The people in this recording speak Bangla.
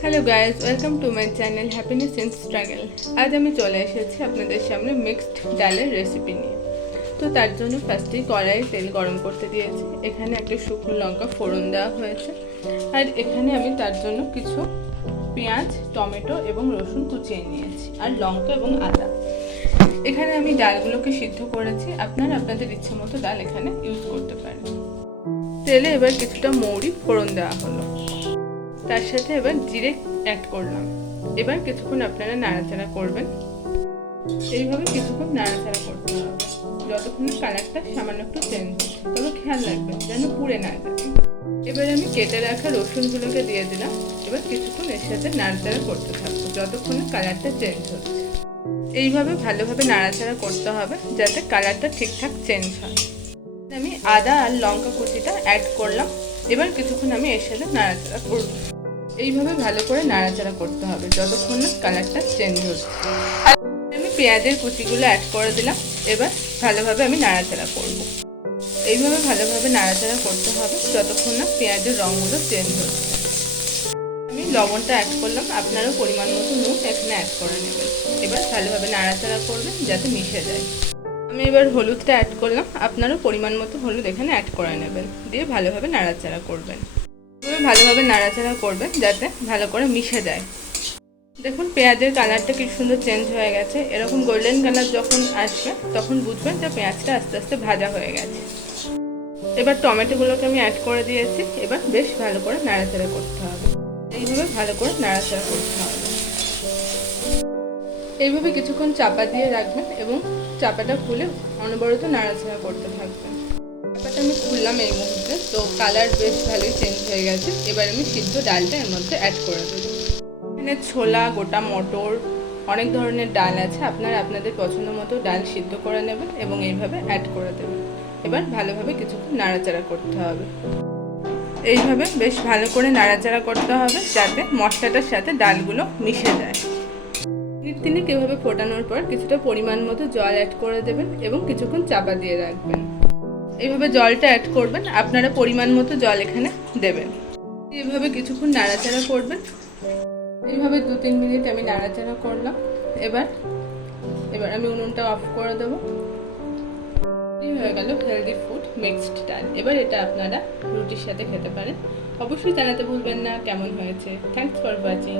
Hello guys, welcome to my channel happiness in struggle. আজ আমি চলে এসেছি আপনাদের সামনে মিক্সড ডালের রেসিপি নিয়ে। তো তার জন্য ফার্স্টেই কড়াইয়ে তেল গরম করতে দিয়েছি। এখানে একটা শুকনো লঙ্কা ফোড়ন দেওয়া হয়েছে, আর এখানে আমি তার জন্য কিছু পেঁয়াজ, টমেটো এবং রসুন কুচিয়ে নিয়েছি, আর লঙ্কা এবং আদা। এখানে আমি ডালগুলোকে সিদ্ধ করেছি। আপনারা আপনাদের ইচ্ছে মতো ডাল এখানে ইউজ করতে পারেন। তেলে এবার কিছুটা মৌরি ফোড়ন দেওয়া হলো, তার সাথে এবার জিরে অ্যাড করলাম। এবার কিছুক্ষণ আপনারা নাড়াচাড়া করবেন। এইভাবে কিছুক্ষণ নাড়াচাড়া করতে হবে যতক্ষণ কালারটা সামান্য একটু চেঞ্জ হচ্ছে, তবে খেয়াল রাখবেন যেন পুড়ে না যায়। এবার আমি কেটে রাখা রসুনগুলোকে দিয়ে দিলাম। এবার কিছুক্ষণ এর সাথে নাড়াচাড়া করতে থাকবো যতক্ষণ কালারটা চেঞ্জ হচ্ছে। এইভাবে ভালোভাবে নাড়াচাড়া করতে হবে যাতে কালারটা ঠিকঠাক চেঞ্জ হয়। আমি আদা আর লঙ্কা কুচিটা অ্যাড করলাম। এবার কিছুক্ষণ আমি এর সাথে নাড়াচাড়া করব। এইভাবে ভালো করে নাড়াচাড়া করতে হবে যতক্ষণ না কালারটা চেঞ্জ হচ্ছে। আমি পেঁয়াজের কুচিগুলো অ্যাড করে দিলাম। এবার ভালোভাবে আমি নাড়াচাড়া করব। এইভাবে ভালোভাবে নাড়াচাড়া করতে হবে যতক্ষণ না পেঁয়াজের রঙগুলো চেঞ্জ হচ্ছে। আমি লবণটা অ্যাড করলাম, আপনারও পরিমাণ মতো নুন এখানে অ্যাড করে নেবেন। এবার ভালোভাবে নাড়াচাড়া করবেন যাতে মিশে যায়। আমি এবার হলুদটা অ্যাড করলাম, আপনারও পরিমাণ মতো হলুদ এখানে অ্যাড করে নেবেন। দিয়ে ভালোভাবে নাড়াচাড়া করবেন। ভালোভাবে নাড়াচাড়া করবেন যাতে ভালো করে মিশে যায়। দেখুন পেঁয়াজের কালারটা কি সুন্দর চেঞ্জ হয়ে গেছে। এরকম গোল্ডেন কালার যখন আসবে তখন বুঝবেন যে পেঁয়াজটা আস্তে আস্তে ভাজা হয়ে গেছে। এবার টমেটোগুলোকে আমি অ্যাড করে দিয়েছি। এবার বেশ ভালো করে নাড়াচাড়া করতে হবে। এইভাবে ভালো করে নাড়াচাড়া করতে হবে। এইভাবে কিছুক্ষণ চাপা দিয়ে রাখবেন এবং চাপাটা খুলে অনবরত নাড়াচাড়া করতে থাকবেন। চাপাটা আমি খুললাম এই মুহূর্তে, তো কালার বেশ ভালোই চেঞ্জ হয়ে গেছে। এবার আমি সিদ্ধ ডালটা এর মধ্যে অ্যাড করে দেবো। এখানে ছোলা, গোটা মটর, অনেক ধরনের ডাল আছে। আপনারা আপনাদের পছন্দ মতো ডাল সিদ্ধ করে নেবেন এবং এইভাবে অ্যাড করে দেবেন। এবার ভালোভাবে কিছুক্ষণ নাড়াচাড়া করতে হবে। এইভাবে বেশ ভালো করে নাড়াচাড়া করতে হবে যাতে মশলাটার সাথে ডালগুলো মিশে যায়। মিনিট তিনেক এভাবে ফোটানোর পর কিছুটা পরিমাণ মতো জল অ্যাড করে দেবেন এবং কিছুক্ষণ চাপা দিয়ে রাখবেন। এইভাবে জলটা অ্যাড করবেন, আপনারা পরিমাণ মতো জল এখানে দেবেন। এইভাবে কিছুক্ষণ নাড়াচাড়া করবেন। এইভাবে 2-3 মিনিট আমি নাড়াচাড়া করলাম। এবার আমি উনুনটা অফ করে দেবো। হয়ে গেল হেলদি ফুড মিক্সড ডাল। এবার এটা আপনারা রুটির সাথে খেতে পারেন। অবশ্যই জানাতে ভুলবেন না কেমন হয়েছে। Thanks for watching.